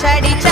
षडि